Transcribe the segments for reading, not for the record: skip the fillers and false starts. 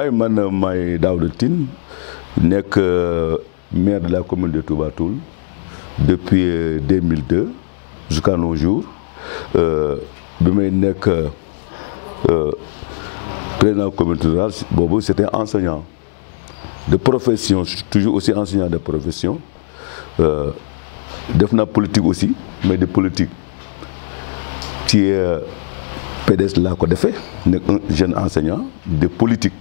waaye man maay Daouda Tine nekk maire de la commune de Touba Toul depuis 2002 jusqu'à nos jours bi may nekk président communauté rurale boobu c'était enseignant de profession, toujours aussi enseignant de profession. Def na politique aussi mais de politique ci PDS laa ko defee nekk un jeune enseignant de politique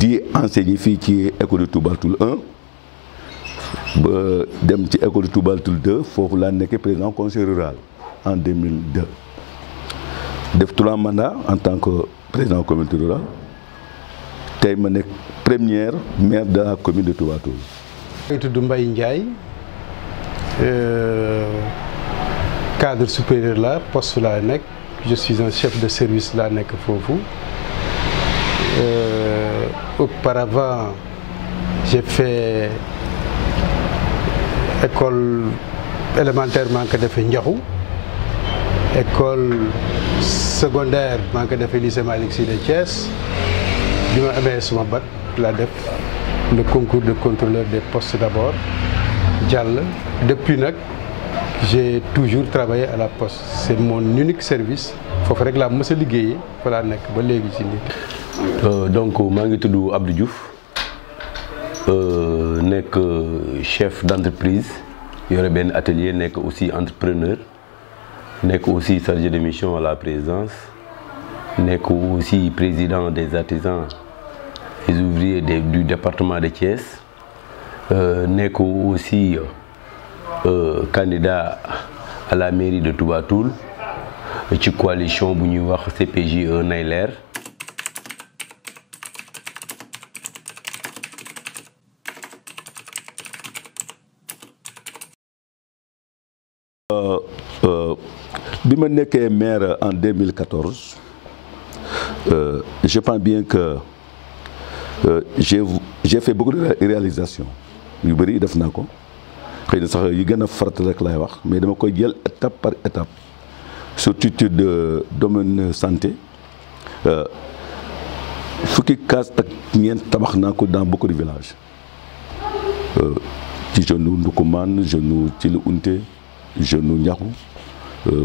di enseigner fii ci école de Touba Toul 1 ba dem ci école de Touba Toul 2 foofu laa nekk président conseil rural en 2002 def 3 mandats en tant que président communauté rurale tey ma nekk première maire de la commune de Touba Toul. Je suis Mbaye Ndiaye, cadre supérieur là, poste là, je suis un chef de service là, Fofu. Auparavant, j'ai fait école élémentaire manque de fait Ndiahou, école secondaire manque de fait lycée Malick Sy de Thiès. Je me suis le concours de contrôleur des postes d'abord. Depuis là, j'ai toujours travaillé à la poste. C'est mon unique service. Il faut faire que la mousse ligue, voilà, donc, je suis Abdou Diouf, chef d'entreprise. Il y a un atelier, je suis aussi entrepreneur. Je suis aussi chargé de mission à la présidence. Je suis aussi président des artisans. Les ouvriers du département de Thiès, Neko aussi candidat à la mairie de Touba Toul, la coalition CPJ Nailer. Bi ma nekkee maire en 2014, je pense bien que j'ai fait beaucoup de réalisations yu bëri def naa ko xëy na sax yi gën a farata rek laay wax mais dama koy jël étape par étape surtout de domaine santé fukki kaas ak ñeent tabax naa ko dans beaucoup de villages ci jeune Ndoukoumane jeune Thily Ounté jeune Ndiakhou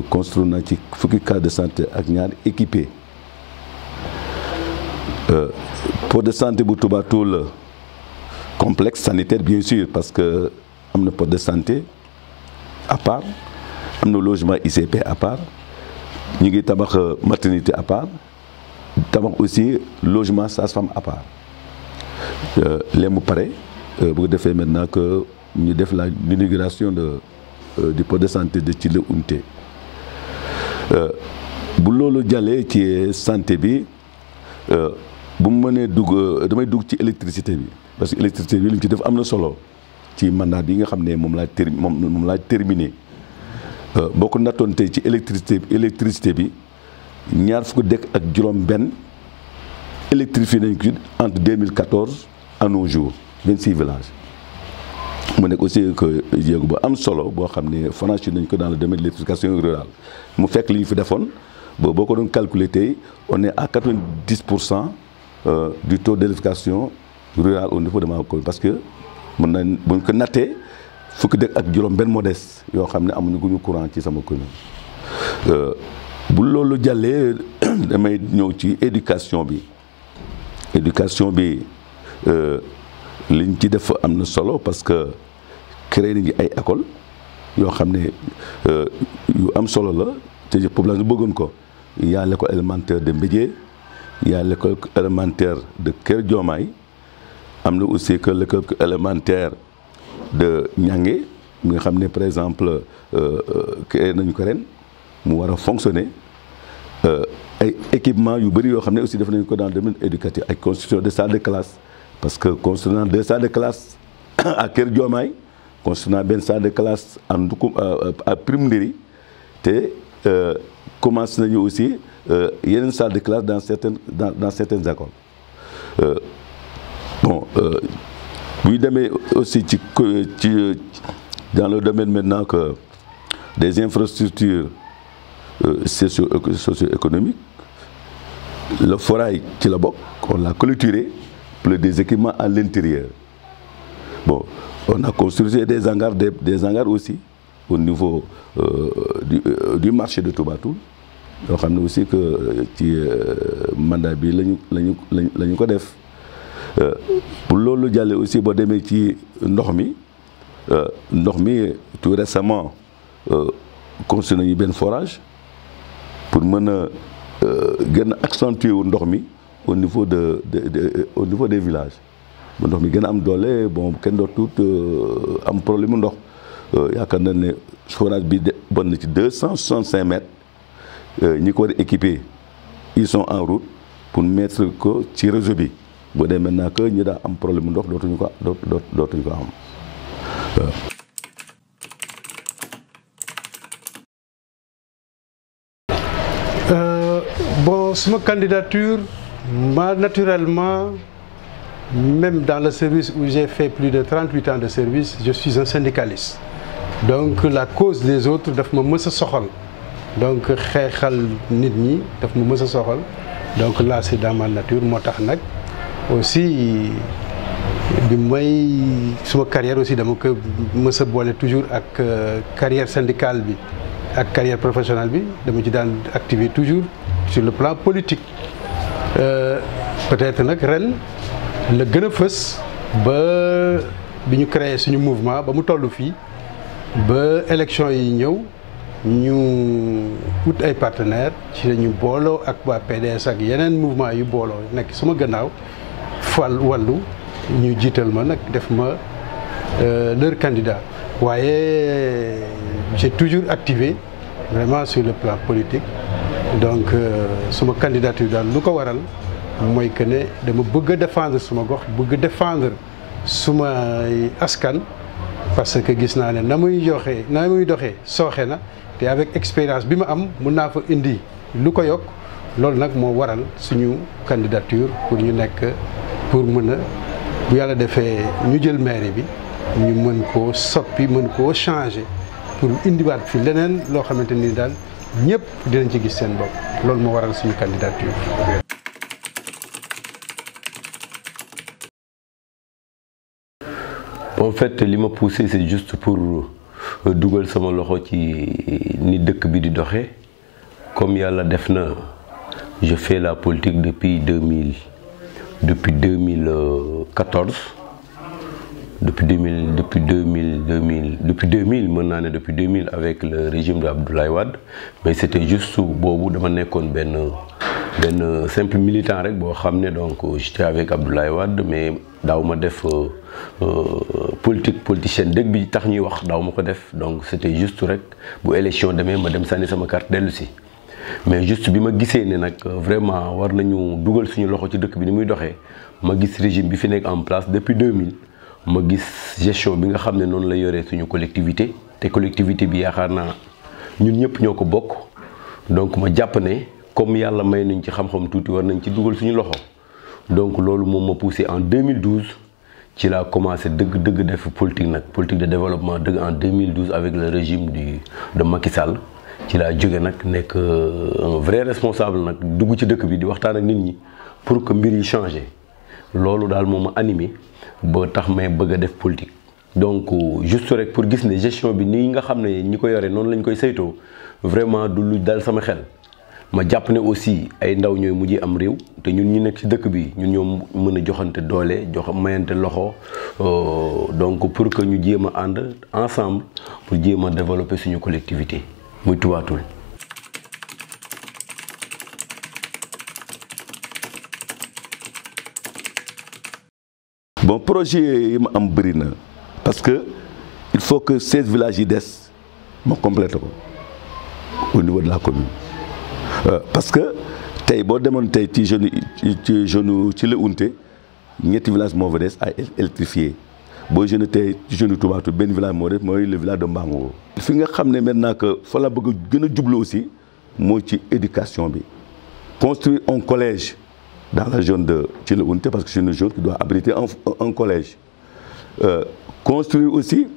construit naa ci fukki cas de santé ak ñaar équipé. Pour de santé bu Touba Toul complexe sanitaire bien sûr parce que am na poste de santé à part am na logement ICP à part ñu ngi tabax maternité à part tabax aussi logement sage-femme à part léegi mu pare bu ko defee maintenant que ñu def l'inauguration du poste de santé de Thily Ounté bu loolu jàllee ci santé bi bu mu mënee damay dugg ci électricité bi parce que électricité bi li ñu ci def am na solo ci mandat bi nga xam ne moom laa terminé boo ko nattoon tey ci électricité bi ñaar fukki dëkk ak juróom-benn électrifié nañ ko entre 2014 à nos jours 26 villages mu nekk aussi que jéego ba am solo boo xam ne franchi nañ ko dans le domaine de l'électrification rurale mu fekk li ñu fi defoon boo ko doon calculer tey on est à 90% du taux d'électrification rurale au niveau de ma commune parce que mën nañ buñ ko nattee fukki dëkk ak juróom-benn moo des yoo xam ne amuñu guñu courant ci sama commune bu loolu jàllee damay ñëw ci éducation bi liñ ci def am na solo parce que créé nañu ay école yoo xam ne yu am solo la te population bëggoon ko il y a l'école élémentaire de Mbédié il y a l'école élémentaire de Kër Diomaye am na aussi que l'école élémentaire de Niangué mi nga xam ne par exemple créé nañu ko ren mu war a fonctionner ay équipement yu bëri yoo xam ne aussi def nañu ko dans le domaine éducatif ay construction de salles de classe parce que construisant 2 salles de classe à Kër Diomaye construisant benn salle de classe à Ndoukoum à Primerie te commencé nañu aussi yeneen salle de classe dans certaines écoles bon bu ñu demee aussi ci dans le domaine maintenant que des infrastructures socio-économiques le forage ci la bokk, on l'a clôturé pour des équipements à l'intérieur. Bon, on a construit des hangars aussi au niveau du marché de Toubatoul. yoo xam ne aussi que ci mandat bi lañu ko def pour loolu jàlle aussi boo demee ci ndox mi tout récemment construit nañu benn forage pour mën a gën a accentuer wu ndox mi au niveau des villages ba ndox mi gën a am doole bon kenn dootut am problème mu ndox yaakaar na ne forage bi bon na ci 265 mètres. ñi ko war a équipé ils sont en route pour mettre ko ci réseau bi boo dee maintenant que ñi daa am problème mu ndox dootuñu ko am Bon, suma candidature, moi naturellement, même dans le service où j'ai fait plus de 38 ans de service, je suis un syndicaliste. Donc la cause des autres daf ma mës a soxal. Donc xeexal nit ñi daf ma mës a soxal. Donc là c'est dans ma nature moo tax nag aussi bi may suma carrière aussi dama ko mës a boole toujours ak carrière syndicale bi ak carrière professionnelle bi dama ci daan activer toujours sur le plan politique. Peut-être nag ren la gën a fës ba bi ñu créé suñu mouvement ba mu toll fii ba élection yi ñëw ñu wut ay partenaires ci la ñu booloo ak waa PDS ak yeneen mouvement yu booloo nekk suma gannaaw wàllu ñu jiital ma nag def ma leur candidat. waaye j'ai toujours activé vraiment sur le plan politique donc suma candidature daal lu ko waral mooy que ne dama bëgg a défendre suma gox bëgg a défendre suma askan parce que gis naa ne na muy doxee sooxe na te avec expérience bi ma am mun naa fa indi lu ko yokk loolu nag moo waral suñu candidature pour ñu nekk pour mën a bu yàlla defee ñu jël mairie bi ñu mën koo soppi mën koo changer pour indiwaat fi leneen loo xamante ni daal ñëpp dinañ ci gis seen bopp loolu moo waral suñu candidature. En fait li ma poussé c'est juste pour dugal sama loxo ci ni dëkk bi di doxee comme yàlla def na je fais la politique depuis 2014 depuis 2000 mën naa ne depuis 2000 avec le régime de Abdoulaye Wade mais c'était juste boobu dama nekkoon benn simple militant rek boo xam ne donc j'étais avec Abdoulaye Wade mais daaw ma def politicienne dëgg bi tax ñuy wax daaw ma ko def donc c'était juste rek bu élection demee ma dem sànni sama carte dellu si mais juste bi ma gisee ne nag vraiment war nañu dugal suñu loxo ci dëkk bi ni muy doxee ma gis régime bi fi nekk en place depuis 2000 ma gis gestion bi nga xam ne noonu la yoree suñu collectivité te collectivité bi yaakaar naa ñun ñëpp ñoo ko bokk donc ma jàpp ne comme yàlla may nañ ci xam-xam tuuti war nañ ci dugal suñu loxo donc loolu moom ma poussé en 2012 ci laa commencé dëgg def politique nag politique de développement dëgg en 2012 avec le régime de Macky Sall ci laa jóge nag nekk un vrai responsable nag dugg ci dëkk bi di waxtaan ak nit ñi pour que mbir yi changé loolu daal moo ma animé ba tax may bëgg a def politique. donc juste rek pour gis ne gestion bi nii nga xam ne ñi ko yore noonu lañ koy saytoo vraiment du lu dal sama xel ma jàpp ne aussi ay ndaw ñooy mujjee am réew te ñun ñi nekk ci dëkk bi ñun ñoo mën a joxante doole mayante loxo donc pour que ñu jéem a ànd ensemble pour jéem a développer suñu collectivité muy Toubatoul. bon projet yi ma am bëri na parce que il faut que 16 villages yi des ma complété ko au niveau de la commune parce que tey boo demoon tey ci jeune ci la unte ñetti village moo fa des à électrifier boo jeune tey ci jeune Toubatoul benn village moo des mooy le village de Mbango. fi nga xam ne maintenant que fa la bëgg a gën a jublu aussi mooy ci éducation bi construire un collège dans la zone de Thilla Ounte parce que c'est une zone qui doit abriter un collège. Construire aussi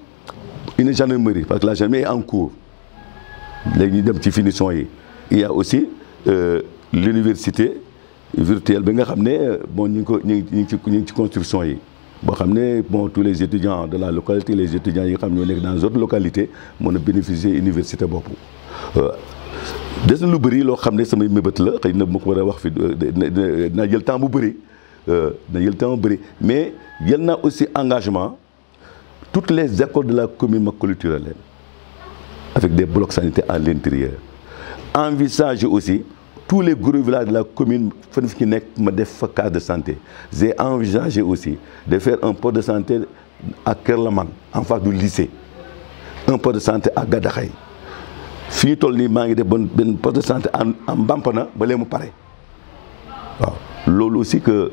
une gendarmerie parce que la gendarmerie est en cours. léegi ñu dem ci finition yi il y a aussi l'université virtuel bi nga xam ne bon ñu ngi ci construction yi boo xam ne bon tous les étudiants de la localité les étudiants yi nga xam ñoo nekk dans d'autres localités mën a bénéficier université bopp des na lu bëri loo xam ne samay mébét la xëy na ma ko war a wax fi dinaa jël temps bu bëri dina jël temps bu bëri mais jël naa aussi engagement toutes les écoles de la commune ma clôturer leen avec des blocs sanitaires à l'intérieur envisager aussi tous les gros villages de la commune fan fi nekk ma def fa case de santé j'ai envisagé aussi de faire un poste de santé à Kerlaman en face du lycée un poste de santé à Gadaxay fii toll nii maa ngi def benn poste de santé en Mbampana ba léegi mu pare waaw loolu aussi que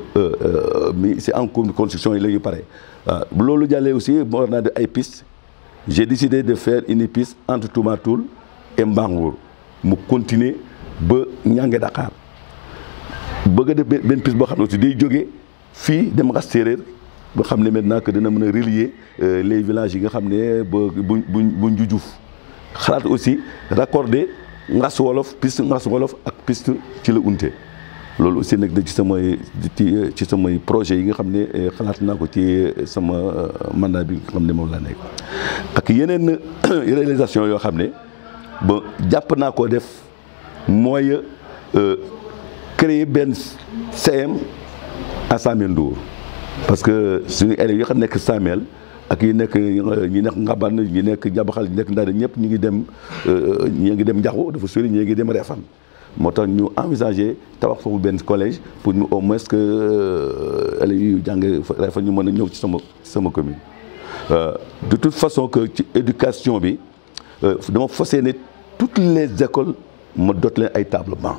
c'est en cours de construction yi la ñu pare waaw loolu jàllee aussi moo war naa def ay pistes j'ai décidé de faire une piste entre Toubatoul et Mbangour mu continuer ba Ñange Dakar bëgg a def benn piste boo xam ne aussi day jógee fii dem Ngas Séeréer ba xam ne maintenant que dina mën a relier les villages yi nga xam ne bu Njujuuf xalaat aussi raccorder Ngas Wolof piste Ngas Wolof ak piste ci la unte loolu aussi nekk na ci samay projet yi nga xam ne xalaat naa ko ci sama mandat bi nga xam ne moom laa nekk ak yeneen réalisation yoo xam ne ba jàpp naa koo def mooy créer benn CM à Samel Ndour parce que suñu élèves yi xam nekk Samel ak ñi nekk Ngaban ñi nekk Jabaxal ñi nekk Ndade ñëpp ñu ngi dem Njaxu dafa sori ñi ngi dem Refane moo tax ñu envisager tabax foofu benn collège pour ñu au moins que élèves yu jàng Refane ñu mën a ñëw ci sama commune de toute façon que ci éducation bi dama fas yéene toutes les écoles ma dote leen ay table banc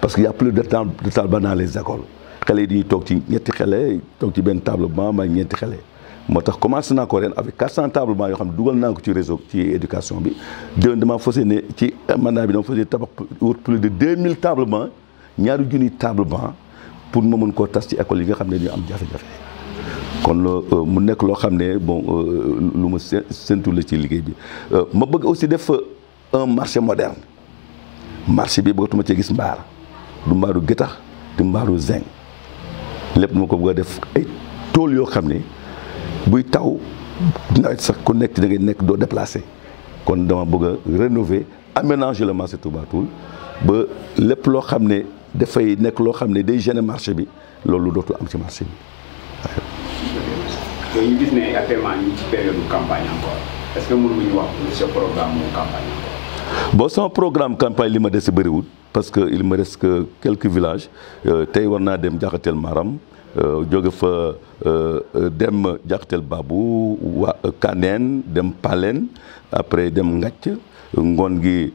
parce que y a plus de table banc dans les écoles xale yi dañuy toog ci ñetti xale toog ci benn table banc may ñeenti xale moo tax commencé naa ko ren avec 400 table banc yoo xam ne dugal naa ko ci réseau ci éducation bi déwén dama fas yéene ci mandat bi dama fas yéene tabax plus de 2000 table banc ñaari junni table banc pour ma mën koo tas ci école yi nga xam ne ñu am jafe-jafe kon mu nekk loo xam ne bon lu ma séntu la ci liggéey bi ma bëgg aussi def un marché moderne marché bi bëggatuma cee gis mbaar du mbaaru géttax du mbaaru zinc lépp ma ko bëgg a def ay tool yoo xam ne buy taw nawet sax ku nekk da ngay nekk doo déplacé kon dama bëgg a rénover aménager le marché Toubatoul ba lépp loo xam ne dafay nekk loo xam ne day gêner marché bi loolu dootul am ci marché bi waaw. ñu gis ne actuellement ñu ci période campagne encore est-ce que mën nga ñu wax ce programme campagne encore. bon sama programme campagne li ma des bëriwul parce que il me reste que quelques villages tey war naa dem Jaxatel Maram jóge fa dem Jaxatel Babou waa Kaneen dem Palen après dem Ngacc ngoon gi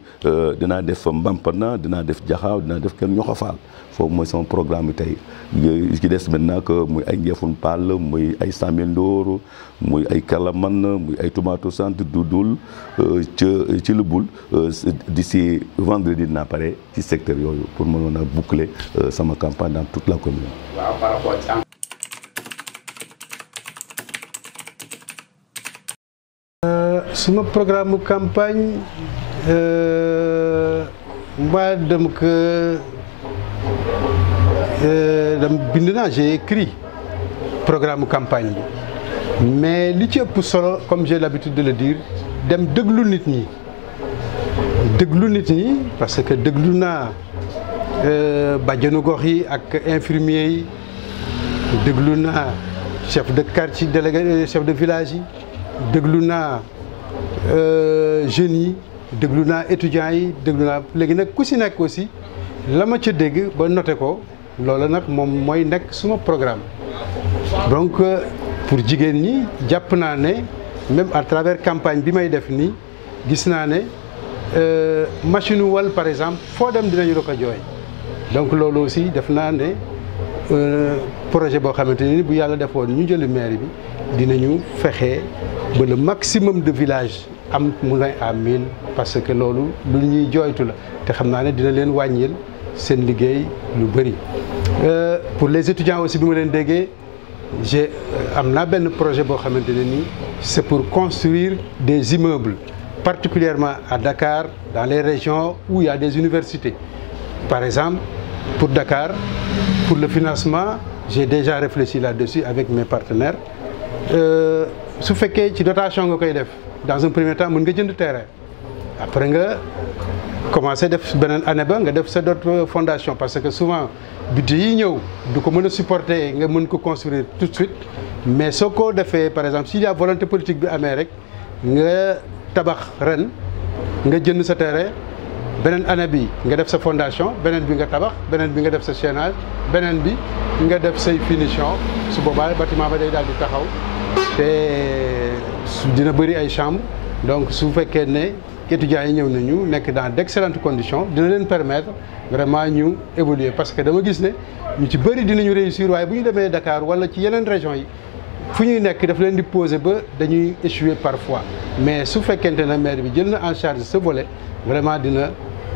dinaa def Mbampana dinaa def Jaxaaw dinaa def Kër Ñoxofaal foofu mooy sama programme bi tey ci des maintenant que muy ay Njeefun Paal muy ay Samel Ndoor muy ay Kerlaman muy ay Toubatoul Centre Doudoul ci Lubul d'ici vendredi dinaa pare ci secteur yooyu pour mënoon a boucler sama campagne dans toute la commune. waaw par rapport suma programme campagne mbaa dem que bind naa j'ai écrit programme campagne bi mais li ci ëpp solo comme j'ai l'habitude de le dire dem déglu nit ñi parce que déglu naa bàjjenu gox yi ak infirmier yi déglu naa chef de quartier délégué chef de village yi déglu naa jeunes yi déglu naa étudiants yi déglu naa léegi nag ku si nekk aussi la ma ca dégg ba noté ko loolu nag moom mooy nekk suma programme donc pour jigéen ñi jàpp naa ne même à travers campagne bi may def nii gis naa ne machine wal par exemple foo dem dinañu la ko jooy donc loolu aussi def naa ne projet boo xamante ni bu yàlla defoon ñu jëli mairie bi dinañu fexe ba le maximum de villages am moulin à mil parce que loolu lu ñuy jooytu la te xam naa ne dina leen wàññil seen liggéey lu bëri. pour les étudiants aussi bi ma leen déggee j'ai am naa benn projet boo xamante ne nii c'est pour construire des immeubles particulièrement à Dakar dans les régions où il y a des universités par exemple pour Dakar Pour le financement, j'ai déjà réfléchi là-dessus avec mes partenaires. Su fekkee ci dotation nga koy def dans un premier temps mën nga jënd terrain après nga commencer def beneen année ba nga def sa d'autres fondation parce que souvent budget yi ñëw du ko mën a supporter nga mën ko construire tout de suite mais soo ko defee par exemple s'il y a volonté politique bi amee rek nga tabax ren nga jënd sa terrain beneen année bi nga def sa fondation beneen bi nga tabax beneen bi nga def sa chaînage beneen bi nga def say finition su boobaa bâtiment ba day daal di taxaw te dina bëri ay chambres donc su fekkee ne étudiants yi ñëw nañu nekk dans d'excellentes conditions dina leen permettre vraiment ñu évoluer parce que dama gis ne ñu ci bëri dinañu réussir waaye bu ñu demee Dakar wala ci yeneen régions yi fu ñuy nekk daf leen di poser ba dañuy échouer parfois mais su fekkente ne maire bi jël na en charge ce volet vraiment dina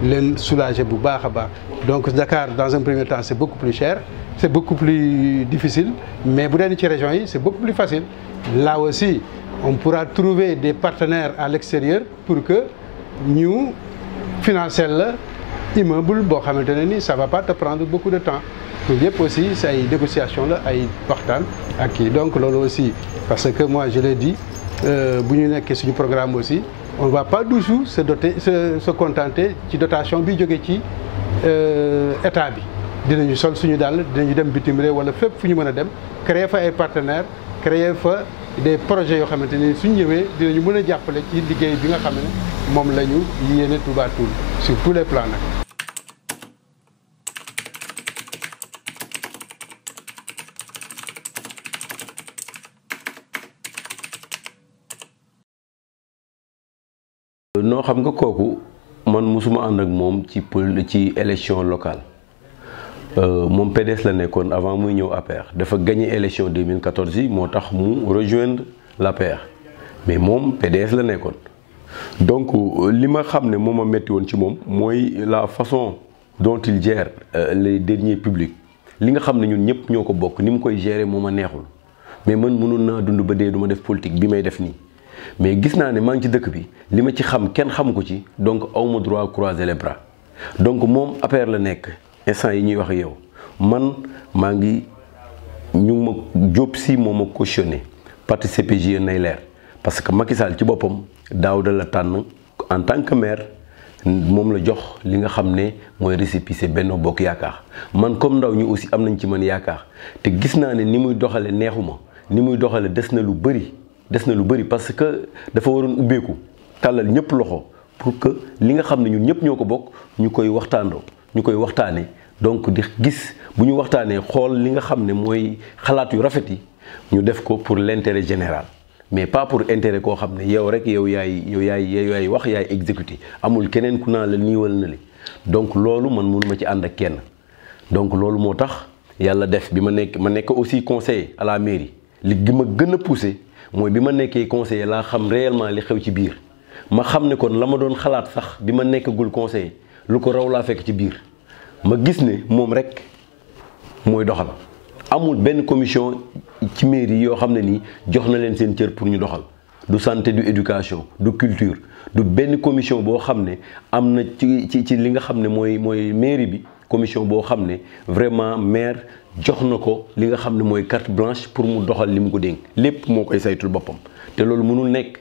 leen soulager bu baax a baax donc Dakar dans un premier temps c'est beaucoup plus cher c'est beaucoup plus difficile mais bu dee ci régions yi c'est beaucoup plus facile là aussi on pourra trouver des partenaires à l'extérieur pour que ñu financer la immeuble boo xamante ne ni ça va pas te prendre beaucoup de temps loolu yëpp aussi c'est ay négociation la ay waxtaan ak kii donc loolu aussi parce que moi je l'ai dit bu ñu nekkee suñu programme aussi on va pas toujours se contenter ci dotation bi jóge ci état bi dinañu sol suñu dàll dinañu dem bitim réew wala fépp fu ñu mën a dem créer fa ay partenaires créer fa des projets yoo xamante ni suñ ñëwee dinañu mën a jàppale ci liggéey bi nga xam ne moom la ñu yéene Touba Toul sur tous les plans nag. noo xam nga kooku man musuma ànd ak moom ci élection locale moom PDS la nekkoon avant muy ñëw APR dafa gagné élection 2014 yi moo tax mu rejoindre l'APR mais moom PDS la nekkoon donc li ma xam ne moom a metti woon ci moom mooy la façon dont il gère les deniers publics li nga xam ne ñun ñëpp ñoo ko bokk ni mu koy gérer moom a neexul mais man mënoon naa dund ba dee du ma def politique bi may def nii mais gis naa ne maa ngi ci dëkk bi li ma ci xam kenn xamu ko ci donc awma droit croiser les bras donc moom APR la nekk instant yi ñuy wax yow man maa ngi ñu ma Diop Sy moo ma cautionné parti CPJ nay leer parce que Macky Sall ci boppam Daouda la tànn en tant que maire moom la jox li nga xam ne mooy récépissé Benno Bokk Yaakaar man comme ndaw ñi aussi am nañ ci man yaakaar te gis naa ne ni muy doxale neexuma ni muy doxale des na lu bëri parce que dafa waroon ubbeeku tàllal ñëpp loxo pour que li nga xam ne ñun ñëpp ñoo ko bokk ñu koy waxtaane donc di gis bu ñu waxtaanee xool li nga xam ne mooy xalaat yu rafet yi ñu def ko pour l'intérêt général mais pas pour intérêt koo xam ne yow rek yow yaay wax yaay exécuté amul keneen ku naa la niiwal na li donc loolu man mënuma ci ànd ak kenn donc loolu moo tax yàlla def bi ma nekk aussi conseiller à la mairie li gi ma gën a poussé mooy bi ma nekkee conseiller laa xam réellement li xew ci biir ma xam ne kon la ma doon xalaat sax bi ma nekkagul conseiller lu ko raw laa fekk ci biir ma gis ne moom rek mooy doxal amul benn commission ci mairie yoo xam ne nii jox na leen seen cër pour ñu doxal du santé du éducation du culture du benn commission boo xam ne am na ci li nga xam ne mooy mairie bi commission boo xam ne vraiment maire jox na ko li nga xam ne mooy carte blanche pour mu doxal li mu ko dénk lépp moo koy saytul boppam te loolu mënul nekk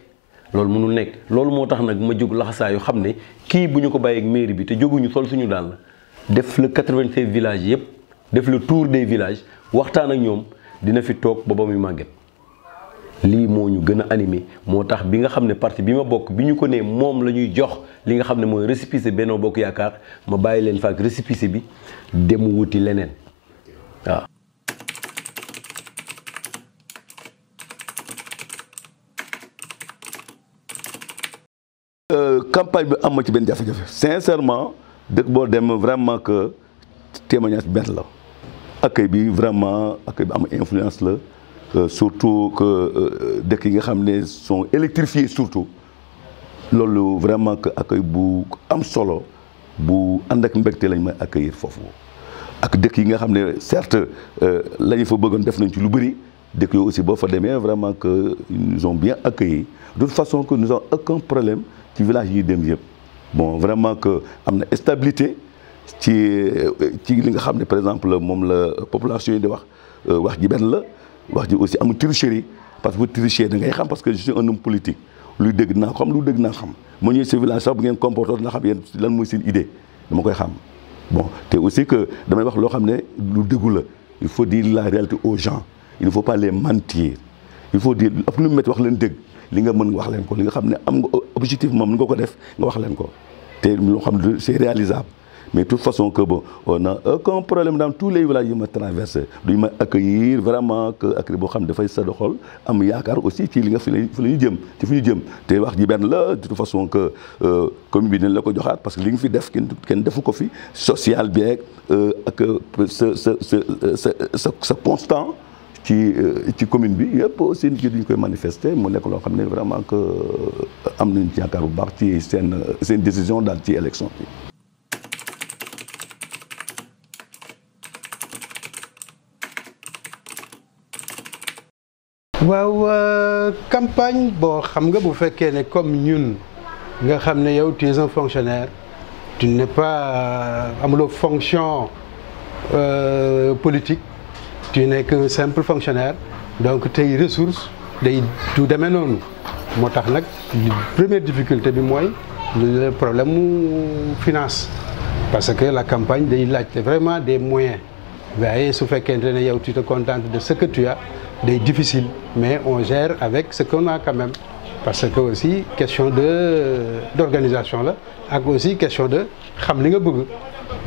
loolu moo tax nag ma jóg laxasaa yu xam ne kii bu ñu ko bàyyi ak mairie bi te jóguñu sol suñu daal def le 96 villages yëpp def le tour des villages waxtaan ak ñoom dina fi toog ba muy màgget lii moo ñu gën a animé moo tax bi nga xam ne parti bi ma bokk bi ñu ko nee moom la ñuy jox li nga xam ne mooy récépissé Benno Bokk Yaakaar ma bàyyi leen fa ak récépissé bi dem wuti leneen waaw. campagne bi am ma ci benn jafe-jafe sincèrement dëkk boo dem vraiment que témoignage benn la accueil bi vraiment accueil bi am influence la surtout que dëkk yi nga xam ne sont électrifiés surtout loolu vraiment que accueil bu am solo bu ànd ak mbégte lañ may accueillir foofu ak dëkk yi nga xam ne certes la ñu fa bëggoon def nañ ci lu bëri dëkk yooyu aussi boo fa demee vraiment que ils nous ont bien accueillis de toute façon que nous avons aucun problème ci village yi dem yëpp bon vraiment que am na stabilité ci li nga xam ne par exemple moom la population yi di wax ji benn la wax ji aussi amul tricherie parce que bu tricher da ngay xam parce que je suis un homme politique luy dëgg naa xam lu dëgg naa xam moo ñëwee si village sax bu ngeen comporté dina xam yéen lan mooy seen idée dama koy xam bon te aussi que damay wax loo xam ne lu dëggu la il faut dire la réalité aux gens il ne faut pas les mentir il faut dire ap lu métti wax leen dëgg li nga mën nga wax leen ko li nga xam ne am nga objectif moom nga ko def nga wax leen ko te loo xam ne c'est réalisable mais de toute façon que bon on a aucun problème dans tous les villages yu ma traversé duñu ma accueillir vraiment que accueillir boo xam ne dafay sedd xol am yaakaar aussi ci li nga fi la ñu jëm ci fu ñu jëm te wax ji benn la de toute façon que commune bi dinañ la ko joxaat parce que li nga fi def kenn defu ko fi social bi ak sa constant ci commune bi yëpp aussi nit ñi duñ koy manifester mu nekk loo xam ne vraiment que am nañ ci yaakaar bu baax ci seen décision daal ci élection bi. waaw campagne boo xam nga bu fekkee ne comme ñun nga xam ne yow tu es un fonctionnaire tu n'es pas amuloo fonction politique tu n'es qu'un simple fonctionnaire donc tey ressources day du demee noonu moo tax nag première difficulté bi mooy le problème mu finance parce que la campagne day laajte vraiment des moyens waaye su fekkente ne yow tu te contentes de ce que tu as day difficile mais on gère avec ce qu'on a quand même parce que aussi question d'organisation la ak aussi question de xam li nga bëgg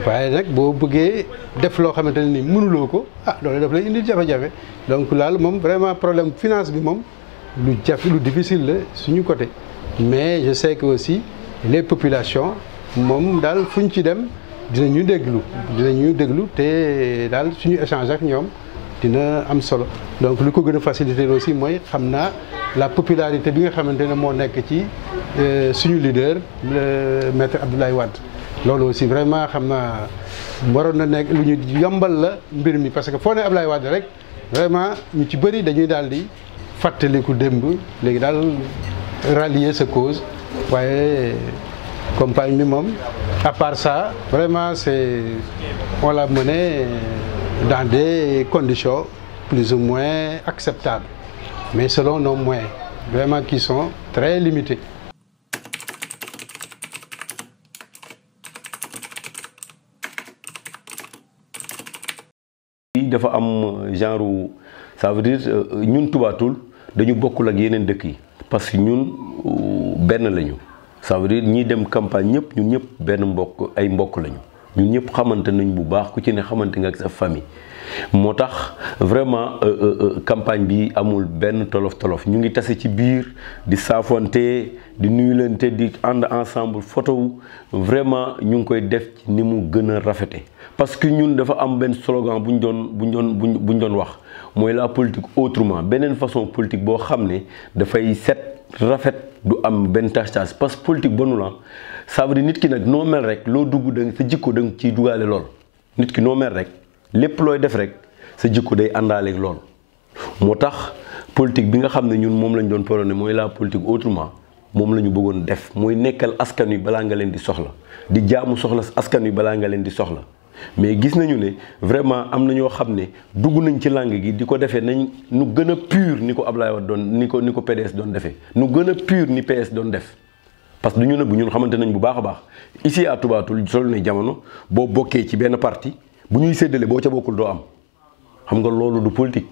waaye nag boo bëggee def loo xamante ne ni mënuloo ko loolu daf lay indi jafe-jafe donc laal moom vraiment problème finance bi moom lu difficile la suñu côté mais je sais que aussi les populations moom daal fu ñu ci dem dinañu déglu te daal suñu échange ak ñoom dina am solo donc li ko gën a faciliter aussi mooy xam naa la popularité bi nga xamante ne moo nekk ci suñu leader le maître Abdoulaye Wade loolu aussi vraiment xam naa waroon na nekk lu ñu yombal la mbir mi parce que foo ne Abdoulaye Wade rek vraiment ñu ci bëri dañuy daal di fàttaliku démb léegi daal rallier sa cause waaye campagne bi moom à part ça vraiment on l'a mené dans des conditions plus ou moins acceptables mais selon nos moyens vraiment qui sont très limités. dafa am genre ça veut dire ñun Touba-Toul dañu bokkul ak yeneen dëkk yi parce que ñun benn lañu ça veut dire ñi dem campagne ñëpp ñun ñëpp benn ay mbokk lañu ñun ñëpp xamante nañ bu baax ku ci ne xamante nga ak sa famille moo tax vraiment campagne bi amul benn tolof ñu ngi tase ci biir di saafonte di nuyulante di ànd ensemble photo vraiment ñu ngi koy def ci ni mu gën a rafete parce que ñun dafa am benn slogan bu ñu doon wax mooy la politique autrement beneen façon politique boo xam ne dafay set rafet du am benn tâche parce que politique bonu la ça veut dire nit ki nag noo mel rek loo dugg da sa jikko da nga ciy dugaale lool nit ki noo mel rek lépp looy def rek sa jikko day àndaaleeg lool moo tax politique bi nga xam ne ñun moom lañ doon prôné mooy la politique autrement moom la ñu bëggoon def mooy nekkal askan wi balaa nga leen di soxla di jaamu soxla askan wi balaa nga leen di soxla mais gis nañu ne vraiment am na ñoo xam ne dugg nañ ci langue gi di ko defee nañ nu gën a pur ni ko Ablaye Wade doon ni ko PDS doon defee nu gën a pur ni PS doon def parce que du ñu ne bu ñun xamante nañ bu baax a baax ici à Touba-Toul sol ne jamono boo bokkee ci benn parti bu ñuy séddale boo ca bokkul doo am xam nga loolu du politique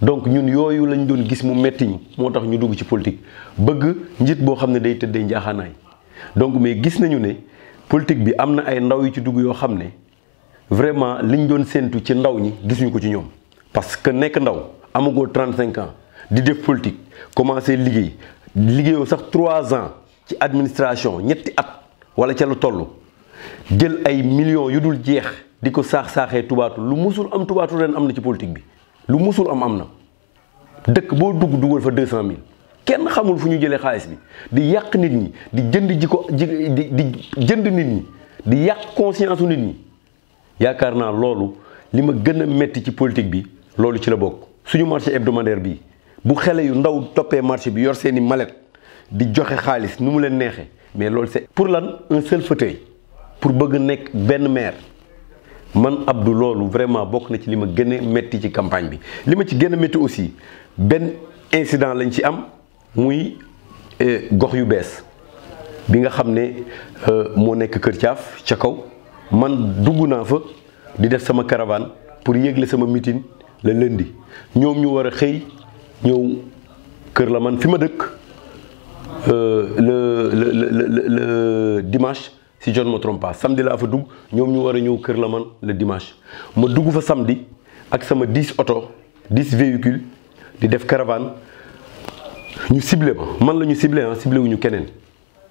donc ñun yooyu lañ doon gis mu metti ñu moo tax ñu dugg ci politique bëgg njiit boo xam ne day tëddee njaaxaanaay donc mais gis nañu ne politique bi am na ay ndaw yu ci dugg yoo xam ne vraiment liñ doon séentu ci ndaw ñi gisuñu ko ci ñoom parce que nekk ndaw amagoo 35 ans di def politique commencé liggéeyoo sax 3 ans ci administration ñetti at wala ca lu toll jël ay millions yu dul jeex di ko saaxee Touba-Toul lu musul am Touba-Toul ren am na ci politique bi lu musul am na dëkk boo dugal fa 200 000 kenn xamul fu ñu jëlee xaalis bi di yàq nit ñi di jënd di jënd nit ñi di yàq conscience u nit ñi yaakaar naa loolu li ma gën a metti ci politique bi loolu ci la bokk suñu marché hebdomadaire bi bu xele yu ndaw toppee marché bi yor seeni mallette di joxe xaalis nu mu leen neexee mais loolu c'est pour lan un seul fauteuil pour bëgg nekk benn maire man Abdou loolu vraiment bokk na ci li ma gën a métti ci campagne bi. li ma ci gën a métti aussi benn incident lañ ci am muy gox yu bees bi nga xam ne moo nekk Kër Thiaf ca kaw man dugg naa fa di def sama caravane pour yégle sama meeting le lundi ñoom ñu war a xëy ñëw Kër Lamane fi ma dëkk le dimanche si je ne me trompe pas samedi laa fa dugg ñoom ñu war a ñëw Kër Lamane le dimanche ma dugg fa samedi ak sama 10 oto 10 véhicules di def caravane ñu ciblé ma man la ñu ciblé ciblé wuñu keneen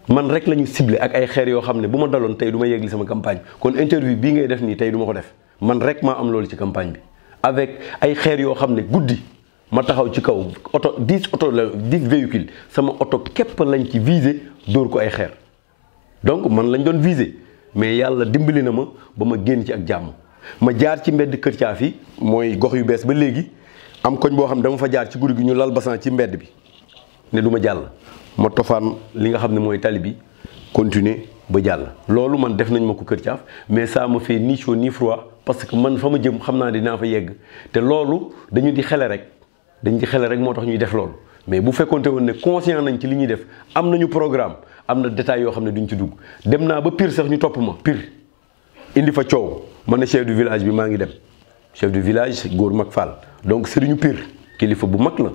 man rek la ñu ciblé ak ay xeer yoo xam ne bu ma daloon tey du ma yegli sama campagne kon interview bii ngay def nii tey du ma ko def man rek maa am loolu ci campagne bi avec ay xeer yoo xam ne guddi ma taxaw ci kaw oto 10 oto la 10 véhicules sama oto képp lañ ci visé dóor ko ay xeer donc man lañ doon visé mais yàlla dimbali na ma ba ma génn ci ak jàmm ma jaar ci mbedd Kër Thiaf yi mooy gox yu bees ba léegi am koñ boo xam ne dama fa jaar ci guddi gi ñu lal basan ci mbedd bi ne du ma jàll ma tofaan li nga xam ne mooy tali bi continuer ba jàll loolu man def nañ ma ko Kër Thiaf mais ça me fait ni chaud ni froid parce que man fa ma jëm xam naa dinaa fa yegg te loolu dañu di xele rek moo tax ñuy def loolu mais bu fekkonte woon ne conscient nañ ci li ñuy def am nañu programme am na détails yoo xam ne duñ ci dugg dem naa ba Pire sax ñu topp ma Pire indi fa coow ma ne chef du village bi maa ngi dem chef du village góor mag Fall donc sëriñu Pire kilifa bu mag la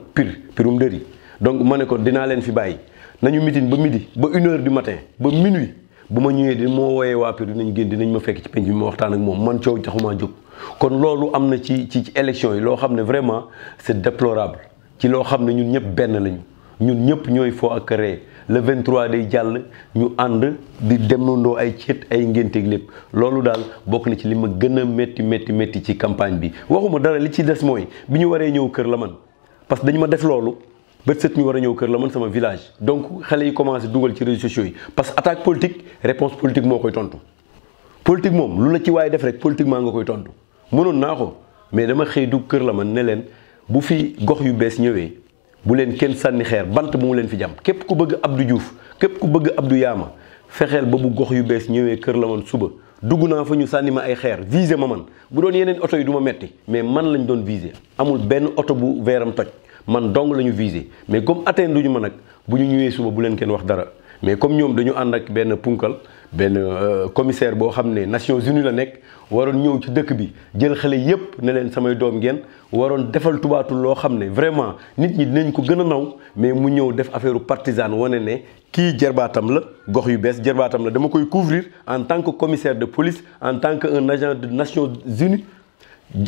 Pirum Ndëri donc ma ne ko dinaa leen fi bàyyi nañu meeting ba midi ba 1h du matin ba minuit bu ma ñëwee moo wooyee waa Pire dinañ génn dinañ ma fekk ci penc bi ma waxtaan ak moom man coow taxumaa jóg kon loolu am na ci élection yi loo xam ne vraiment c'est déplorable ci loo xam ne ñun ñëpp benn lañu ñun ñëpp ñooy foo ak ree le 23 day jàll ñu ànd di demandoo ay ceet ay ngénteeg lépp loolu daal bokk na ci li ma gën a métti ci campagne bi waxuma dara li ci des mooy bi ñu waree ñëw Kër Lamane parce que dañu ma def loolu bët set ñu war a ñëw Kër Lamane sama village donc xale yi commencé dugal ci réseaux sociaux yi parce que attaque politique réponse politique moo koy tontu politique moom lu la ci waaye def rek politiquement nga koy tontu mënoon naa ko mais dama xëy dugg Kër Lamane ne leen bu fi gox yu bees ñëwee bu leen kenn sànni xeer bant bu mu leen fi jam képp ku bëgg Abdou Diouf képp ku bëgg Abdou Yaama fexeel ba bu gox yu bees ñëwee Kër Lamane suba dugg naa fa ñu sànni ma ay xeer visé ma man bu doon yeneen oto yi du ma metti mais man lañ doon visé amul benn oto bu veeram toj man dong la ñu visé mais comme atteindre duñu ma nag bu ñu ñëwee suba bu leen kenn wax dara mais comme ñoom dañu ànd ak benn punkal benn commissaire boo xam ne Nations Unies la nekk waroon ñëw ci dëkk bi jël xale yépp ne leen samay doom ngeen waroon defal tubaatul loo xam ne vraiment nit ñi dinañ ko gën a naw mais mu ñëw def affaire partisane wane ne kii jarbaatam la gox yu bees jarbaatam la dama koy couvrir en tant que commissaire de police en tant que un agent de Nations Unies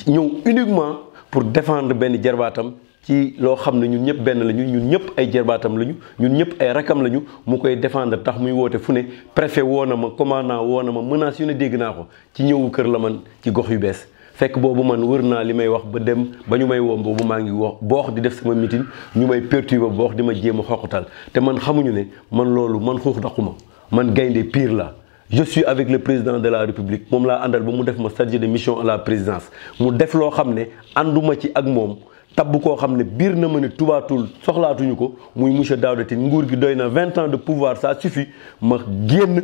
ñëw uniquement pour défendre benn jarbaatam ci loo xam ne ñun ñëpp benn lañu ñun ñëpp ay jarbaatam lañu ñun ñëpp ay rakam lañu mu koy défendre tax muy woote fu ne préfet woo na ma commandant woo na ma menace yu ne dégg naa ko ci ñëwu Kër Lamane ci gox yu bees fekk boobu man wër naa li may wax ba dem ba ñu may woo boobu maa ngi wax boox di def sama meeting ñu may perturber boox di ma jéem a xoqatal te man xamuñu ne man loolu man xuux daquma man gaynde pire la je suis avec le président de la République moom laa àndal ba mu def ma chargé de mission à la présidence mu def loo xam ne ànduma ci ak moom tabb koo xam ne biir na ma ne tubaatul soxlaatuñu ko muy monsieur Daouda Tine nguur gi doy na 20 ans de pouvoir ça suffit ma génn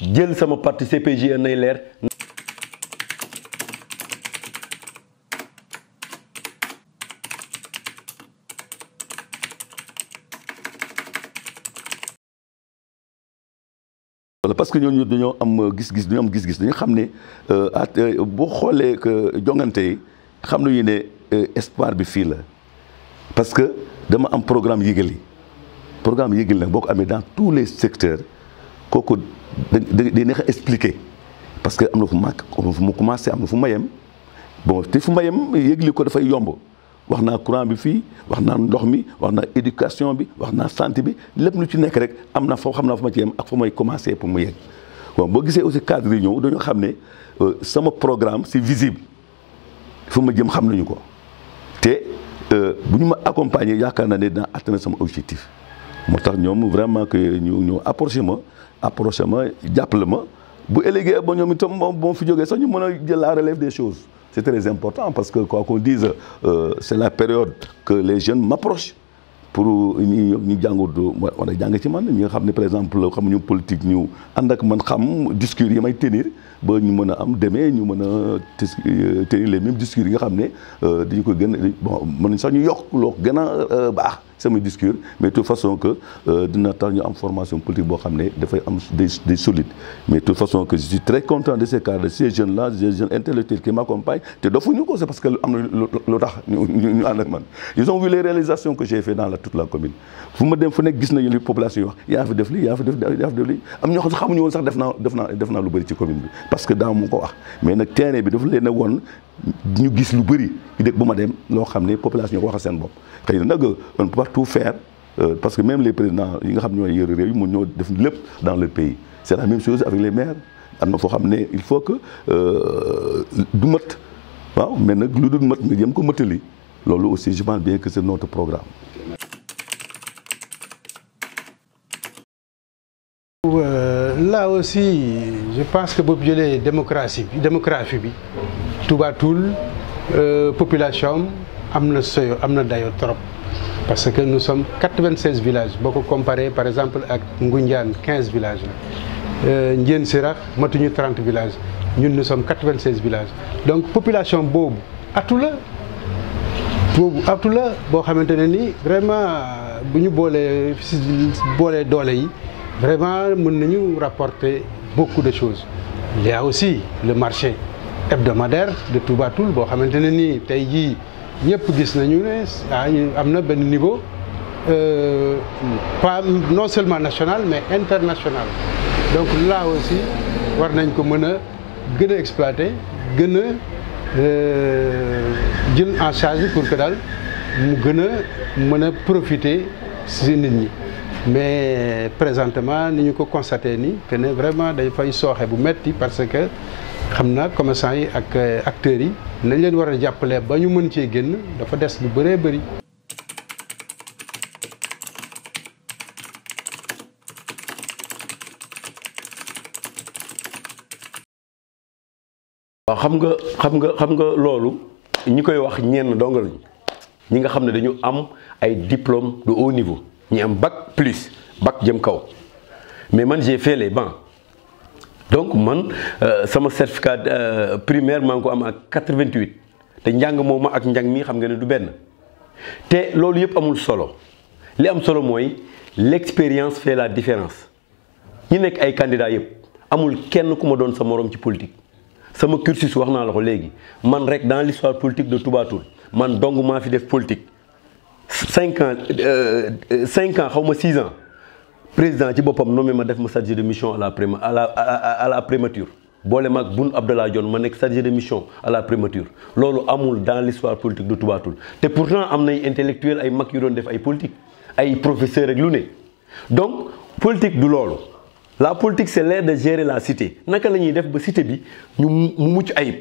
jël sama parti CPJ nay leer. parce que ñooñu dañoo am gis-gis dañu xam ne boo xoolee que jongante yi xam nañu ne espoir bi fii la parce que dama am programme yëgali nag boo ko amee dans tous les secteurs kooku day neex a expliquer parce que am na fu ma commencé am na fu ma yem bon te fu ma yem yëgali ko dafay yomb wax naa courant bi fii wax naa ndox mi wax naa éducation bi wax naa santé bi lépp lu ci nekk rek am na foo xam naa fu ma ci yem ak fu may commencé pour mu yegg bon boo gisee aussi cadre yi ñëw dañoo xam ne sama programme c'est visible fu ma jëm xam nañu ko te bu ñu ma accompagner yaakaar naa ne dinaa atteindre sama objectif moo tax ñoom vraiment que ñu approché ma jàppale ma bu ëllëgee ba ñoom itam boo fi jógee sax ñu mën a jël la relève des choses c'est très important parce que quoi qu'on dise c'est la période que les jeunes m'approchent pour ñu jàngut war a jàng ci man ñi nga xam ne par exemple xamuñu politique ñu ànd ak man xam discours yi may tenir ba ñu mën a am demee ñu mën a tenir les mêmes discours yi nga xam ne dañu ko gën bon mën sax ñu yokk loo gën a baax sama discours mais de toute façon que dina tax ñu am formation politique boo xam ne dafay am des solides mais de toute façon que je suis très content de ces cadres de ces jeunes là ces jeunes intellectuels qui m'accompagnent te dofuñu ko c'est parce que am na lu tax ñu ànd ak man ils ont vu les réalisations que j'ai fait dans toute la commune fu ma dem fu nekk gis nañu li population yi wax yaa fi def lii yaa fi def lii am ñoo xam ne xamuñu woon sax def naa lu bëri ci commune bi parce que daa mu ko wax mais nag terrain bi dafa leen a woon ñu gis lu bëri dëkk bu ma dem loo xam ne population yi ko waxal seen bopp xëy na nag on peut pas tout faire parce que même les présidents yi nga xam ñooy yore réew yi mën ñoo def lépp dans le pays c'est la même chose avec les maires am na foo xam ne il faut que du mat waaw mais nag lu dul mat nga jëm ko matali loolu aussi je pense bien que c'est notre programme. Là aussi je pense que boobu jëlee démographie bi Touba Toul population am na soyo am na dayo trop parce que nous sommes 96 villages boo ko comparé par exemple ak Ngoundiane 15 villages la Ndiène Sirakh matuñu 30 villages ñun nous sommes 96 villages donc population boobu atu la boo xamante ne ni vraiment bu ñu boolee doole yi vraiment mën nañu rapporter beaucoup de choses. Il y a aussi le marché hebdomadaire de Touba Toul boo xamante ne nii tey jii ñëpp gis nañu ne am na benn niveau pas non seulement national mais international donc là aussi war nañ ko mën a gën a exploiter gën a jël en charge pour que daal mu gën a mën a profiter si nit ñi. Mais présentement ni ñu ko constaté ni que ne vraiment day fay sooxe bu metti parce que xam naa commerçants yi ak acteurs yi nañ leen war a jàppale ba ñu mën cee génn dafa des lu bëree bëri. waaw xam nga loolu ñi koy wax ñenn dong lañ ñi nga xam ne dañu am ay diplômes de haut niveau. ñi am bac plus bac jëm kaw mais man j'ai fait les bancs donc man sama certificat primaire maa ngi ko am ak 88 te njàng moom ak njàng mi xam nga ne du benn te loolu yëpp amul solo li am solo mooy l'expérience fait la différence ñi nekk ay candidats yëpp amul kenn ku ma doon sa morom ci politique sama cursus wax naa la ko léegi man rek dans l'histoire politique de Touba Toul man dong maa fi def politique 5 ans xaw ma 6 ans président ci boppam nommé ma def ma chargé de mission à la prémature boole ma ak Boun Abdallah Dionne ma nekk chargé de mission à la prémature loolu amul dans l'histoire politique de Touba Toul te pourtant am nay intellectuels ay mag yu doon def ay politique ay professeurs rek lu ne donc politique du loolu la politique c'est l'art de gérer la cité naka la ñuy def ba cité bi ñu mu mucc ayib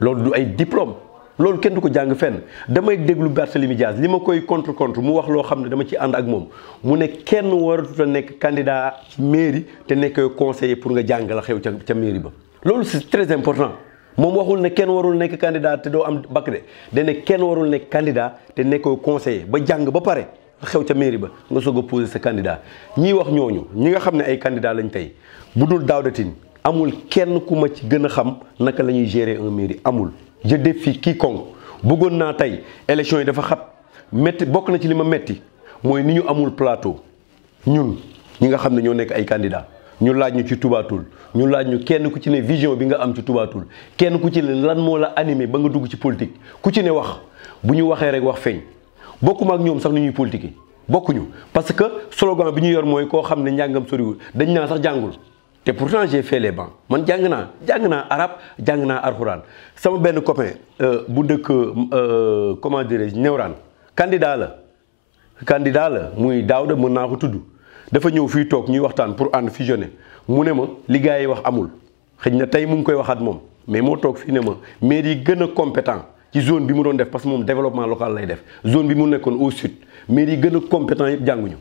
loolu du ay diplôme loolu kenn du ko jàng fenn damay déglu Barthélémy Dias li ma koy contre mu wax loo xam ne dama ci ànd ak moom mu ne kenn waratut a nekk candidat mairie te nekk conseiller pour nga jàng la xew ca mairie ba loolu c'est très important moom waxul ne kenn warul nekk candidat te doo am bac de dane kenn warul nekk candidat te nekkoo conseiller ba jàng ba pare la xew ca mairie ba nga soog a poser sa candidat ñiy wax ñooñu ñi nga xam ne ay candidat lañ tey bu dul Daouda Tine amul kenn ku ma ci gën a xam naka la ñuy gérer un mairie amul je défie quiconque bëggoon naa tey élection yi dafa xat métti bokk na ci li ma métti mooy ni ñu amul plateau ñun ñi nga xam ne ñoo nekk ay candidats ñu laaj ñu ci Touba Toul ñu laaj ñu kenn ku ci ne vision bi nga am ci Touba Toul kenn ku ci ne lan moo la animé ba nga dugg ci politique ku ci ne wax bu ñu waxee rek wax feeñ bokkuma ak ñoom sax ni ñuy politique bokkuñu parce que slogan bi ñu yor mooy koo xam ne njàngam soriwul dañ naa sax jàngul. te pourtant j'ai fait les bancs man jàng naa arabe jàng naa alxuraan sama benn copain bu dëkk comment dirais-je Néewraan candidat la muy Daouda mën naa ko tudd dafa ñëw fii toog ñuy waxtaan pour ànd fusionner mu ne ma li gars yi wax amul xëy na tey mu ngi koy waxaat moom mais moo toog fii ne ma maire yi gën a compétent ci zone bi mu doon def parce que moom développement local lay def zone bi mu nekkoon au sud maire yi gën a compétent yëpp jànguñu.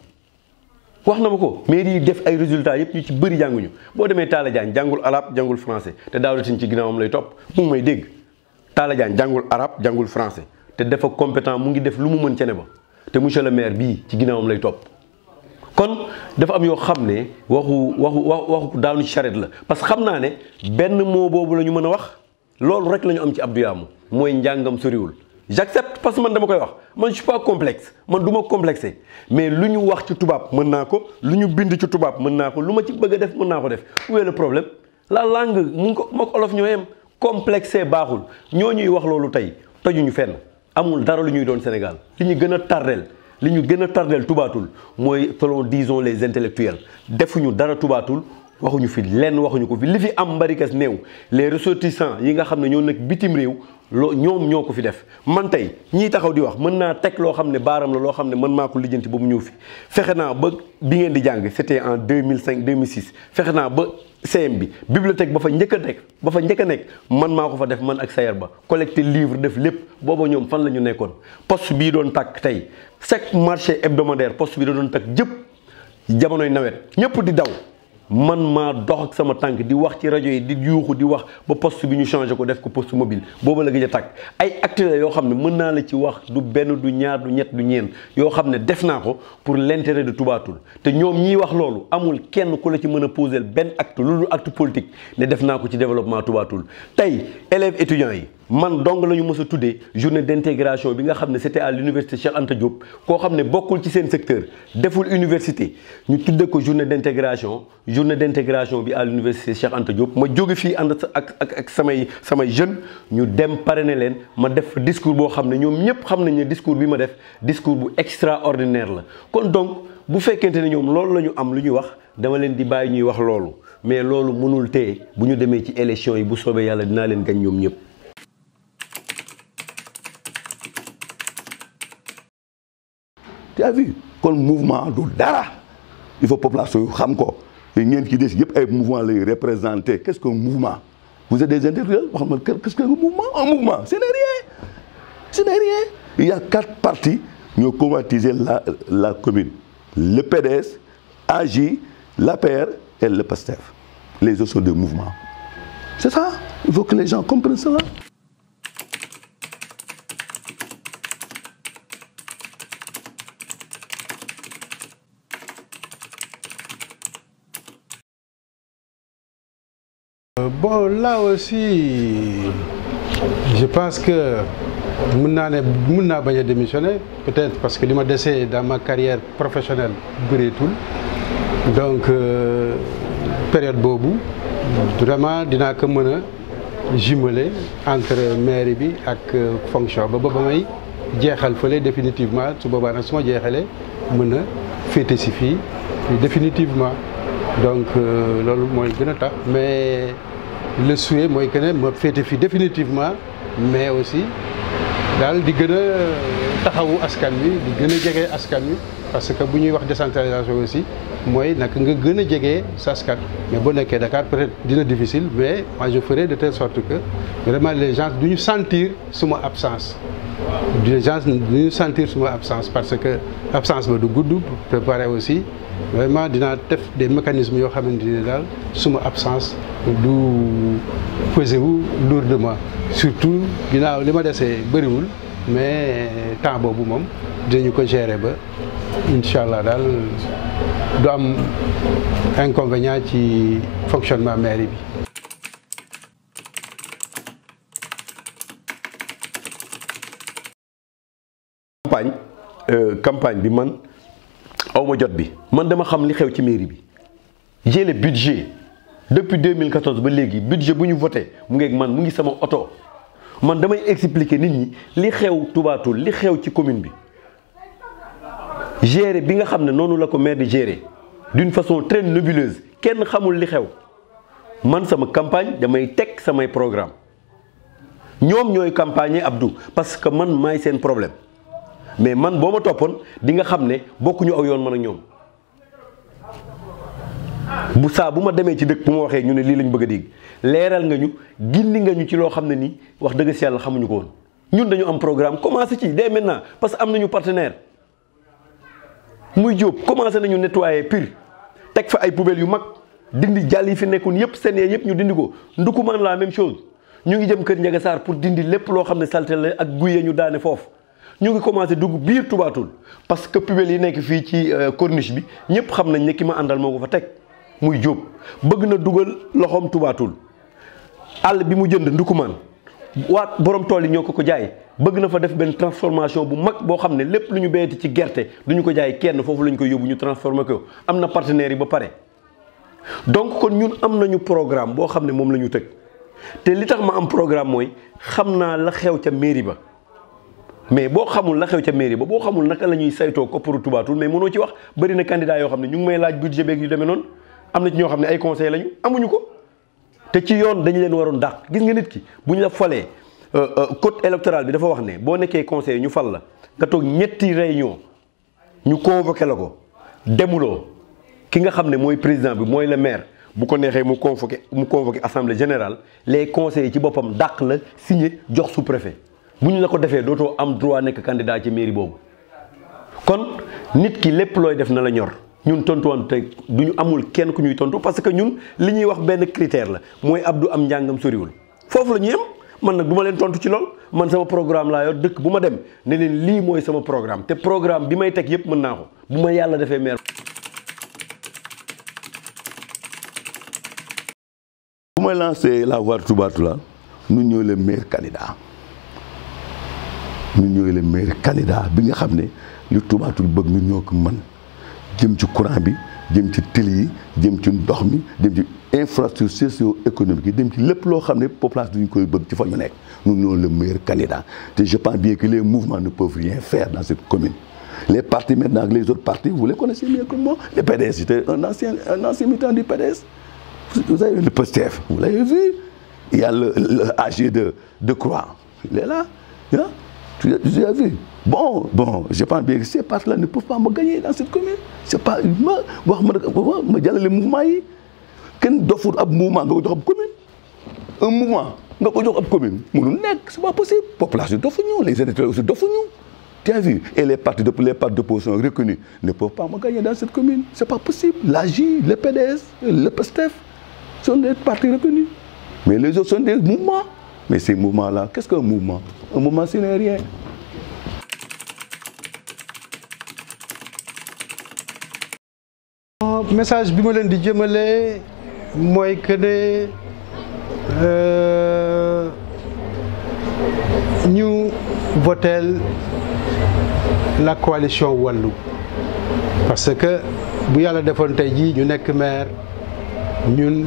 wax na ma ko mairie yi def ay résultats yëpp ñu ci bëri jànguñu boo demee Talla Diagne jàngul arabe jàngul français te Daouda Tine ci ginnaawam lay topp mu ngi may dégg Talla Diagne jàngul arabe jàngul français te dafa compétent mu ngi def lu mu mën cene ba te monsieur le maire bii ci ginnaawam lay topp. kon dafa am yoo xam ne waxu daanu ci charrette la parce que xam naa ne benn mot boobu la ñu mën a wax loolu rek la ñu am ci Abdou Yamou mooy njàngam soriwul. J'accepte parce que man dama koy wax man je suis pas complexe man du ma complexé mais lu ñu wax ci tubaab mën naa ko lu ñu bind ci tubaab mën naa ko lu ma ci bëgg a def mën naa ko def où est le problème la langue mu ngi ko mook olof ñoo yem complexé baaxul ñoo ñuy wax loolu tey tojuñu fenn amul dara lu ñuy doon Sénégal li ñu gën a tardeel tubaatul mooy selon disons les intellectuels defuñu dara tubaatul waxuñu fi lenn waxuñu ko fi li fi am mbarikas néew les ressortissants yi nga xam ne ñoo nekk bitim réew ñoom ñoo ko fi def man tey ñii taxaw di wax mën naa teg loo xam ne baaram la loo xam ne mën maa ko lijjanti ba mu ñëw fi fexe naa ba bi ngeen di jàng c'était en 2005 2006 fexe naa ba CM bi bibliothèque ba fa njëkk a nekk man maa ko fa def man ak Sayer Ba collecté livre def lépp booba ñoom fan la ñu nekkoon poste bii doon tàkk tey chaque marché hebdomadaire poste bi da doon tàkk jëpp jamonoy nawet ñëpp di daw man maa dox ak sama tànk di wax ci rajo yi di yuuxu di wax ba poste bi ñu changé ko def ko poste mobile booba la gëj a tàkk ay actes yoo xam ne mën naa la ci wax du benn du ñaar du ñett du ñeent yoo xam ne def naa ko pour l'intérêt de Toubatoul te ñoom ñiy wax loolu amul kenn ku la ci mën a poser benn acte loolu acte politique ne def naa ko ci développement Toubatoul tey élèves étudiants yi man dong la ñu mës a tuddee journée d'intégration bi nga xam ne c'était à l'université Cheikh Anta Diop koo xam ne bokkul ci seen secteur deful université ñu tuddee ko journée d'intégration bi à l'université Cheikh Anta Diop ma jóge fii ànd ak samay jeunes ñu dem parrainer leen ma def discours boo xam ne ñoom ñëpp xam nañ ne discours bi ma def discours bu extraordinaire la kon donc bu fekkente ne ñoom loolu la ñu am lu ñuy wax dama leen di bàyyi ñuy wax loolu mais loolu mënul tee bu ñu demee ci élection yi bu soobee yàlla dinaa leen gañ ñoom ñëpp. tu as vu kon mouvement du dara il faut population yu xam ko ñeent ci des yëpp ay mouvement lay représenté qu'est-ce qu'un mouvement vous êtes des intellectuels wax ma qu'est-ce qu'un mouvement ce n'est rien il y a 4 partis ñoo convoitiser la commune le PDS AJ l'APR et le PASTEF les autres sont des mouvements c'est ça il faut que les gens comprennent cela. Bon, là aussi, je pense que mën naa bañ a démissionner peut-être parce que li ma dese dans ma carrière professionnelle bëreetul donc période boobu vraiment dinaa ko mën a jumeler entre mairie bi ak fonction ba may jeexal fële définitivement su boobaa nag su ma jeexalee mën a féete si fii définitivement donc loolu mooy gën a tax mais le souhait mooy que ne ma féete fii définitivement mais aussi daal di gën a taxawu askan wi di gën a jege askan wi parce que bu ñuy wax décentralisation aussi mooy nag nga gën a jege sa askan mais boo nekkee Dakar peut-être dina difficile mais moi je ferai de telle sorte que vraiment les gens du ñu sentir suma absence parce que absence ba du gudd préparer aussi vraiment dinaa def des mécanismes yoo xamante ne daal suma absence du pesé wu lourdement surtout ginnaaw li ma desee bëriwul mais temps boobu moom dinañu ko gérer ba incha allah daal du am inconvénient ci fonctionnement mairie bi. campagne bi man awma jot bi man dama xam li xew ci mairie bi j'ai le budget depuis 2014 ba léegi budget bu ñu voté mu ngi ak man mu ngi sama oto man damay expliquer nit ñi li xew Toubatoul li xew ci commune bi gérer bi nga xam ne noonu la ko maire di gérer d'une façon très nébuleuse kenn xamul li xew man sama campagne damay teg samay programme ñoom ñooy campagne Abdou parce que man maay seen problème mais man boo ma toppoon di nga xam ne bokkuñu aw yoon man ak ñoom bu ma demee ci dëkk bu ma waxee ñu ne lii lañ bëgg a dégg leeral nga ñu gindi nga ñu ci loo xam ne nii wax dëgg si yàlla xamuñu ko woon ñun dañu am programme commencé ci dès maintenant parce que am nañu partenaire muy Diop commencé nañu nettoyer Pire teg fa ay poubelles yu mag dindi jàll yi fi nekkoon yëpp seen yëpp ñu dindi ko Ndukumaan la même chose ñu ngi jëm Kër Ndiaga Sarr pour dindi lépp loo xam ne salté la ak guye ñu daane foofu ñu ngi commencé dugg biir Touba Toul parce que poubelle yi nekk fii ci corniche bi ñëpp xam nañ ne ki ma àndal moo ko fa teg muy Jóob bëgg na dugal loxoom Touba Toul àll bi mu jënd ndukumaan waa borom tool yi ñoo ko jaay bëgg na fa def benn transformation bu mag boo xam ne lépp lu ñu béyati ci gerte du ñu ko jaay kenn foofu la ñu koy yóbbu ñu transformé ko am na partenaires yi ba pare. donc kon ñun am nañu programme boo xam ne moom la ñu tëg te li tax ma am programme mooy xam naa la xew ca mairie ba mais boo xamul la xew ca mairie ba boo xamul naka la ñuy saytoo kopparu Touba Toul mais mënoo ci wax bëri na candidat yoo xam ne ñu ngi may laaj budget beeg yu demee noonu am na ci ñoo xam ne ay conseil lañu amuñu ko te ci yoon dañu leen waroon dàq gis nga nit ki bu ñu la falee code électoral bi dafa wax ne boo nekkee conseil ñu fal la nga toog ñetti réunion ñu convoqué la ko demuloo ki nga xam ne mooy président bi mooy le maire bu ko neexee mu convoqué assemblée générale les conseillers ci boppam dàq la signé jox sous-préfet bu ñu la ko defee dootoo am droit nekk candidat ci mairie boobu kon nit ki lépp looy def na la ñor ñun tontuwante du ñu amul kenn ku ñuy tontu parce que ñun li ñuy wax benn critère la mooy Abdou am njàngam soriwul foofu la ñuy yem man nag du ma leen tontu ci lool man sama programme laa yor dëkk bu ma dem ne leen lii mooy sama programme te programme bi may teg yëpp mën naa ko bu ma yàlla defee maire. bu may lancé la voie Touba Toul ñun ñooy le meilleur candidat ñun ñooy le meilleur candidat bi nga xam ne li Touba Toul bëgg ñun ñoo ko mën jëm ci courant bi jëm ci tëli yi jëm ci ndox mi jëm ci infrastructure socio-économique yi dem ci lépp loo xam ne population duñu koy bëgg ci fa ñu nekk ñun ñoo le meilleur candidat te je pense bien que les mouvements ne peuvent rien faire dans cette commune. Les partis maintenant, les autres partis, vous les connaissez mieux que moi. Le PDS, c'était un ancien militant du PDS. Vous avez vu le PASTEF, vous l'avez vu. Il y a le AG de Croix, il est là. Hein? Tu l'as vu. Bon, je pense bien que ces partis-là ne peuvent pas me gagner dans cette commune. C'est pas humain. Je dis les mouvements. Quel mouvement commune? Un mouvement, commune. C'est pas possible. La population d'Offignon, les électeurs aussi d'Offignon. Tu as vu? Et les partis d'opposition reconnus ne peuvent pas me gagner dans cette commune. C'est pas possible. L'AJ, le PDS, le PASTEF sont des partis reconnus. Mais les autres sont des mouvements. Mais ces mouvements-là, qu'est-ce qu'un mouvement? Un mouvement, ce n'est rien. Message bi ma leen di jëmale mooy que ne ñu votel la coalition Wallu parce que bu yàlla defoon tey jii ñu nekk maire ñun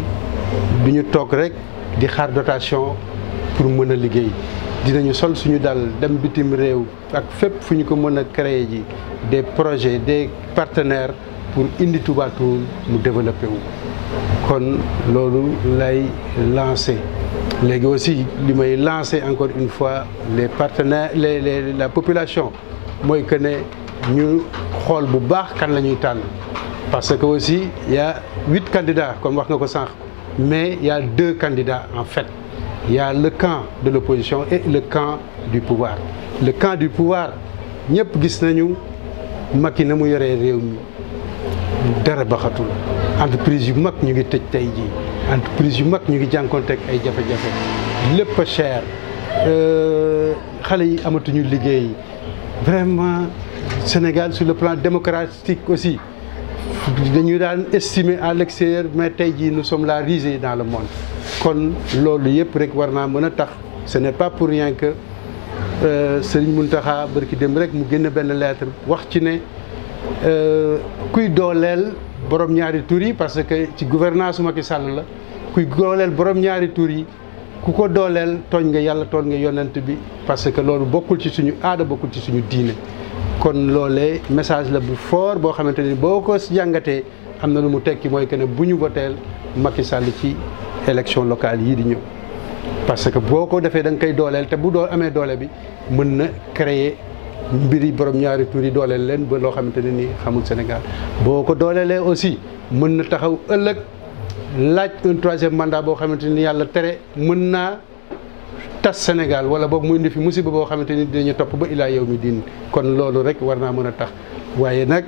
duñu toog rek di xaar dotation pour mën a liggéey dinañu sol suñu dal dem bitim réew ak fépp fu ñu ko mën a créer ji des projets des partenaires pour indi Touba Toul mu développé wu kon loolu lay lancé léegi aussi li may lancé encore une fois les partenaires la population mooy que ne ñu xool bu baax kan la ñuy tànn parce que aussi il y a 8 candidats comme wax nga ko sànq mais il y a 2 candidats en fait il y a le camp de l'opposition et le camp du pouvoir le camp du pouvoir ñëpp gis nañu Macky na mu yoree réew mi dara baxatul entreprise yu mag ñu ngi tëj tey jii entreprise yu mag ñu ngi jànkonteeg ay jafe-jafe lépp a cher xale yi amatuñu liggéey vraiment Sénégal sur le plan démocratique aussi dañu daan estimer à l'extérieur mais tey jii nous sommes la risée dans le monde kon loolu yëpp rek war naa mën a tax ce n'est pas pour rien que Serigne Mountakha barki dem rek mu génn benn lettre wax ci ne kuy dooleel borom ñaari tur yi parce que ci gouvernance Macky Sall la kuy dooleel borom ñaari tur yi ku ko dooleel tooñ nga yàlla tooñ nga yonent bi parce que loolu bokkul ci suñu aada bokkul ci suñu diine kon loolee message la bu fort boo xamante ni boo ko jàngatee am na lu mu tekki mooy que ne bu ñu voteel Macky Sall ci élection locale yii di ñëw parce que boo ko defee da nga koy dooleel te bu amee doole bi mën na créer mbiri borom ñaari tur yi dooleel leen ba loo xamante ne nii xamul Sénégal boo ko dooleelee aussi mën na taxaw ëllëg laaj un 3e mandat boo xamante ni yàlla tere mën naa tas Sénégal wala boog mu indi fi musiba boo xamante ni dinañu topp ba ilaa yow mi diin kon loolu rek war naa mën a tax waaye nag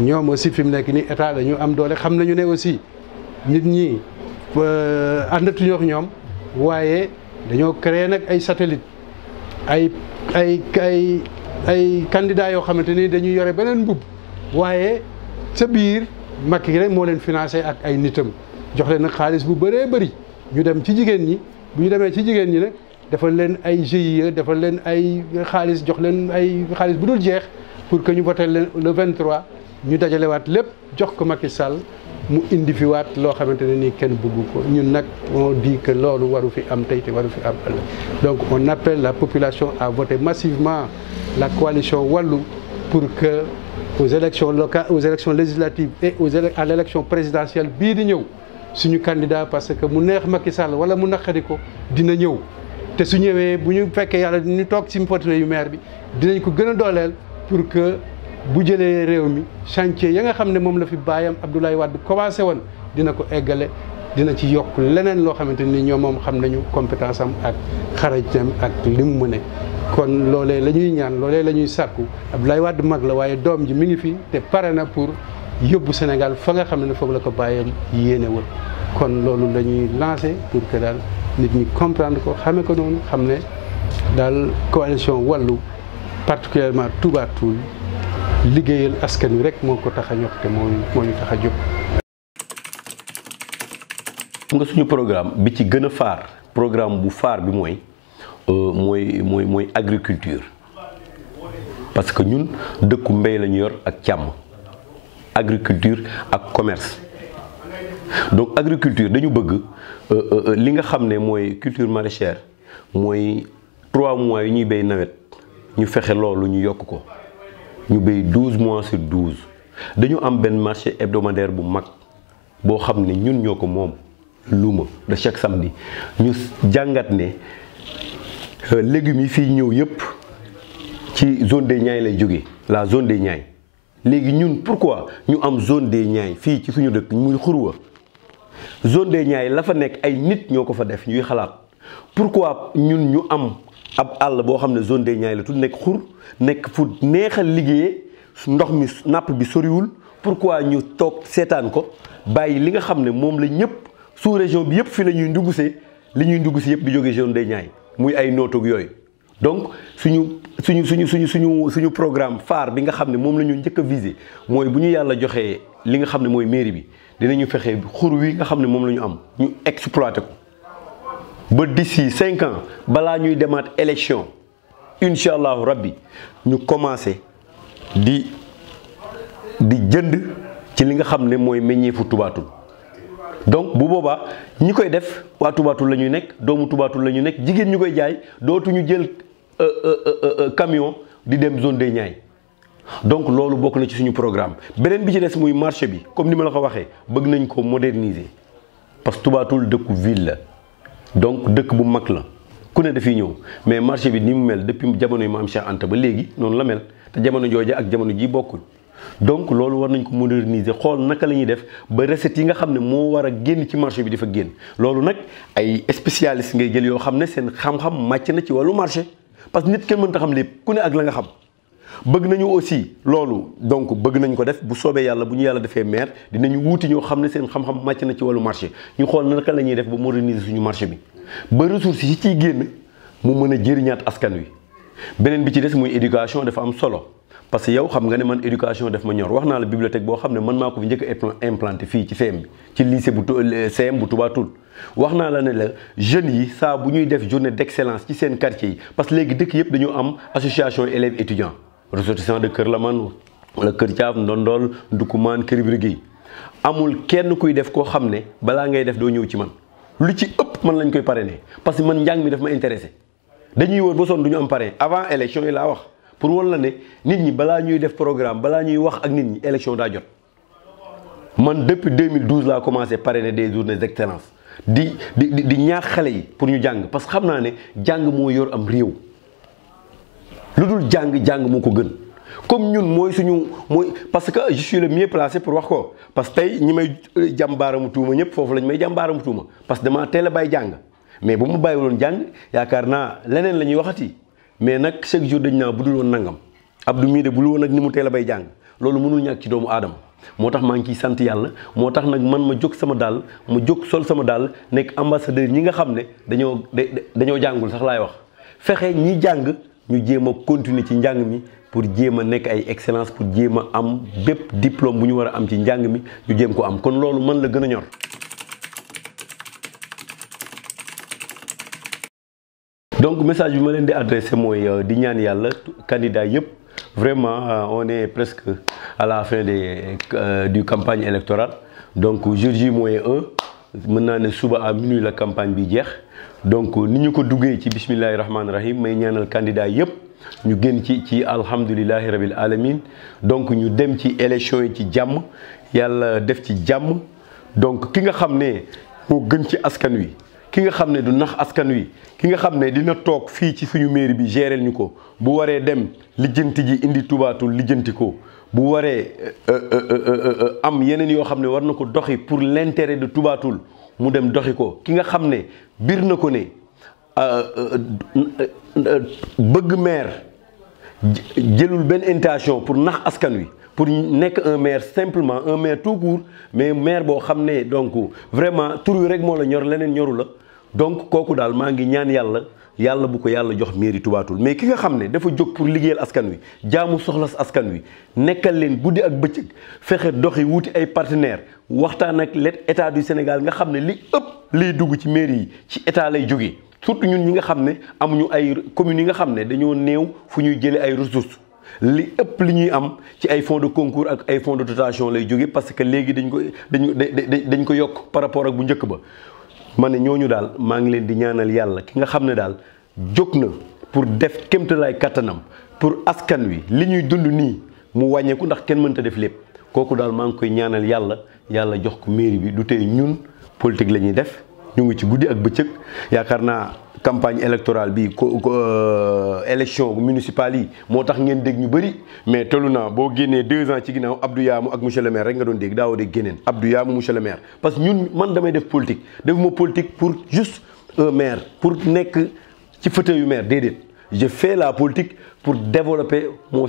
ñoom aussi fi mu nekk nii état dañu am doole xam nañu ne aussi nit ñi àndatuñoo ak ñoom waaye dañoo créer nag ay satellite ay ay candidats yoo xamante ni dañuy yore beneen mbubb waaye sa biir Macky rek moo leen financé ak ay nitam jox leen nag xaalis bu bëree bëri ñu dem ci jigéen ñi bu ñu demee ci jigéen ñi nag defal leen ay GIE defal leen ay xaalis jox leen ay xaalis bu dul jeex pour que ñu voté leen le 23 ñu dajalewaat lépp jox ko Macky Sall mu indi fi waat loo xamante ne nii kenn bëggu ko ñun nag on dit que loolu waru fi am tey te waru fi am ëllëg donc on appelle la population à voter massivement la coalition Wallu pour que aux élections locales aux élections législatives et à l'élection présidentielle bii di ñëw suñu candidat parce que mu neex Macky Sall wala mu naqari ko dina ñëw te su ñëwee bu ñu fekkee yàlla ñu toog ci fauteuil yu maire bi dinañ ko gën a dooleel pour que bu jëlee réew mi chantier ya nga xam ne moom la fi baayam Abdoulaye Wade commencé woon dina ko eggale dina ci yokk leneen loo xamante ni ñoom moom xam nañu compétence am ak xarañteem ak li mu mëne kon loolee la ñuy ñaan loolee la ñuy sàkku Abdoulaye Wade mag la waaye doom ji mi ngi fi te pare na pour yóbbu Sénégal fa nga xam ne foofu la ko baayam yéene woon kon loolu la ñuy lancé pour que daal nit ñi comprendre ko xamee ko noonu xam ne daal coalition Wallu particulièrement Touba Toul liggéeyal askan wi rek moo ko tax a ñor te moo ñu tax a jóg. xam nga suñu programme bi ci gën a phare programme bu phare bi mooy agriculture parce que ñun dëkku mbéy la ñu yor ak càmm agriculture ak commerce donc agriculture dañu bëgg li nga xam ne mooy culture maraîchère mooy 3 mois yi ñuy béy nawet ñu fexe loolu ñu yokk ko. ñu béy 12 mois sur 12 dañu am benn marché hebdomadaire bu mag boo xam ne ñun ñoo ko moom luuma de chaque samedi ñu jàngat ne légumes yi fii ñëw yëpp ci zone des Niayes lay jógee la zone des Niayes léegi ñun pourquoi ñu am zone des Niayes fii ci suñu dëkk muy Xurwa zone des Niayes la fa nekk ay nit ñoo ko fa def ñuy xalaat pourquoi ñun ñu am ab àll boo xam ne zone des Niayes la tudd nekk xur nekk fu neexal liggéeyee ndox mi napp bi soriwul pourquoi ñu toog seetaan ko bàyyi li nga xam ne moom la ñëpp sous région bi yëpp fi la ñuy ndugusee li ñuy ndugusee yëpp di jógee zone des Niayes muy ay nootoog yooyu donc suñu programme phare bi nga xam ne moom la ñu njëkk a visé mooy bu ñu yàlla joxee li nga xam ne mooy mairie bi dinañu fexe xur wi nga xam ne moom la ñu am ñu exploité ko ba d'ici 5 ans balaa ñuy demaat élection incha allahu rabbi ñu commencé di jënd ci li nga xam ne mooy meññeefu Touba Toul donc bu boobaa ñi koy def waa Touba Toul la ñuy nekk doomu Touba Toul la ñu nekk jigéen ñu koy jaay dootuñu jël camion di dem zone des Niayes donc loolu bokk na ci suñu programme beneen bi ci des muy marché bi comme ni ma la ko waxee bëgg nañ ko moderniser parce que Touba Toul dëkku ville la donc dëkk bu mag la ku ne dafiy ñëw mais marché bi ni mu mel depuis jamono yi Maam Cheikh Anta ba léegi noonu la mel te jamono jooja ak jamono ji bokkul donc loolu war nañ ko moderniser xool naka la ñuy def ba recettes yi nga xam ne moo war a génn ci marché bi di fa génn loolu nag ay spécialistes ngay jël yoo xam ne seen xam-xam màcc na ci wàllu marché parce que nit kenn mënta xam lépp ku ne ak la nga xam bëgg nañu aussi loolu donc bëgg nañ ko def bu soobee yàlla bu ñu yàlla defee maire dinañu wuuti ñoo xam ne seen xam-xam màcc na ci wàllu marché ñu xool naka la ñuy def ba moderniser suñu marché bi ba ressources yi ciy génn mu mën a jëriñaat askan wi beneen bi ci des muy éducation dafa am solo parce que yow xam nga ne man éducation daf ma ñor wax naa la bibliothèque boo xam ne man maa ko fi njëkk a implanté fii ci CM bi ci lycée bu CM bu Touba Toul wax naa la ne la jeunes yi saa bu ñuy def journée d'excellence ci seen quartier yi parce que léegi dëkk yëpp dañoo am association élèves étudiants ressortissants de Kër Lamane wala Kër Thiaf Ndondol Ndukumaan Kër Ibra Gueye amul kenn kuy def koo xam ne balaa ngay def doo ñëw ci man lu ci ëpp man lañ koy parrainer parce que man njàng mi daf ma intéressé dañuy wër ba sonn du ñu am parrain avant élection yi laa wax pour wan la ne nit ñi balaa ñuy def programme balaa ñuy wax ak nit ñi élection daa jot man depuis 2012 laa commencé parrainer des journées d'excellence di ñaax xale yi pour ñu jàng parce que xam naa ne jàng moo yor am réew lu dul jàng moo ko gën comme ñun mooy parce que je suis le mieux placé pour wax ko parce que tey ñi may jàmbaaramu tuuma ñëpp foofu lañ may jàmbaaramu tuuma parce que dama teel a bàyyi jàng mais bu ma bàyyiwuloon jàng yaakaar naa leneen la ñuy waxati mais nag chaque jour dañ naa bu dul woon nangam Abdou mii de bu dul woon nag ni mu teel a bay jàng loolu mënul ñàkk ci doomu aadama moo tax maa ngi ciy sant yàlla moo tax nag man ma jóg sama daal ma jóg sol sama daal nekk ambassadeur ñi nga xam ne dañoo jàngul sax laay wax fexe ñi jàng ñu jéem a continuer ci njàng mi pour jéem a nekk ay excellence pour jéem a am bépp diplôme bu ñu war a am ci njàng mi ñu jéem ko am kon loolu man la gën a ñor. donc message bi ma leen di adressé mooy di ñaan yàlla candidat yëpp vraiment on est presque à la fin du campagne électorale donc jour J-1 mën naa ne suba à minuit la campagne bi jeex donc ni ñu ko duggee ci bismillahi rahmaani rahim may ñaanal candidat yëpp ñu génn ci alhamdulillahi rabil alamin donc ñu dem ci élection yi ci jàmm yàlla def ci jàmm donc ki nga xam ne moo gën ci askan wi ki nga xam ne du nax askan wi ki nga xam ne dina toog fii ci suñu mairie bi gérer ñu ko bu waree dem lijjanti ji indi tubaatul lijjanti ko bu waree am yeneen yoo xam ne war na ko doxi pour l'intérêt de tubaatul mu dem doxi ko ki nga xam ne bir na ko ne bëgg maire jëlul benn intention pour nax askan wi pour nekk un maire simplement un maire tout court mais maire boo xam ne donc vraiment tur wi rek moo la ñor leneen ñoru la donc kooku daal maa ngi ñaan yàlla bu ko yàlla jox mairie tubaatul mais ki nga xam ne dafa jóg pour liggéeyal askan wi jaamu soxlas askan wi nekkal leen guddi ak bëccëg fexe doxi wuti ay partenaires waxtaan ak état du Sénégal nga xam ne li ëpp liy dugg ci mairie yi ci état lay jógee surtout ñun ñi nga xam ne amuñu ay communes yi nga xam ne dañoo néew fu ñuy jëlee ay ressources li ëpp li ñuy am ci ay fonds de concours ak ay fonds de dotation lay jóge parce que léegi dañ ko yokk par rapport ak bu njëkk ba ma ne ñooñu daal maa ngi leen di ñaanal yàlla ki nga xam ne daal jóg na pour def kéemtalaay kattanam pour askan wi li ñuy dund nii mu wàññeeku ndax kenn mënta def lépp kooku daal maa ngi koy ñaanal yàlla jox ko mairie bi du tey ñun politique la ñuy def ñu ngi ci guddi ak bëccëg yaakaar naa campagne électorale bi élection municipale yi moo tax ngeen dégg ñu bëri mais tollu naa boo génnee 2 ans ci ginnaaw Abdou Yamou ak monsieur le maire rek nga doon dégg daawoo dégg génneen Abdou Yamou monsieur le maire parce que ñun man damay def politique defuma politique pour juste un maire pour nekk ci fauteuil yu maire déedéet je fais la politique pour développer mon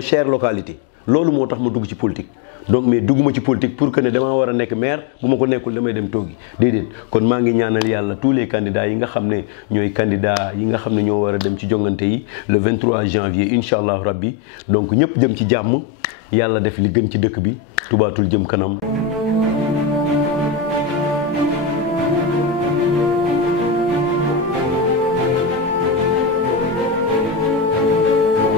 cher localité loolu moo tax ma dugg ci politique donc mais dugguma ci politique pour que ne damaa war a nekk maire bu ma ko nekkul damay dem toogi déedéet kon maa ngi ñaanal yàlla tous les candidats yi nga xam ne ñooy candidats yi nga xam ne ñoo war a dem ci jongante yi le 23 janvier incha allah rabbi donc ñëpp jëm ci jàmm yàlla def li gën ci dëkk bi tubaatul jëm kanam.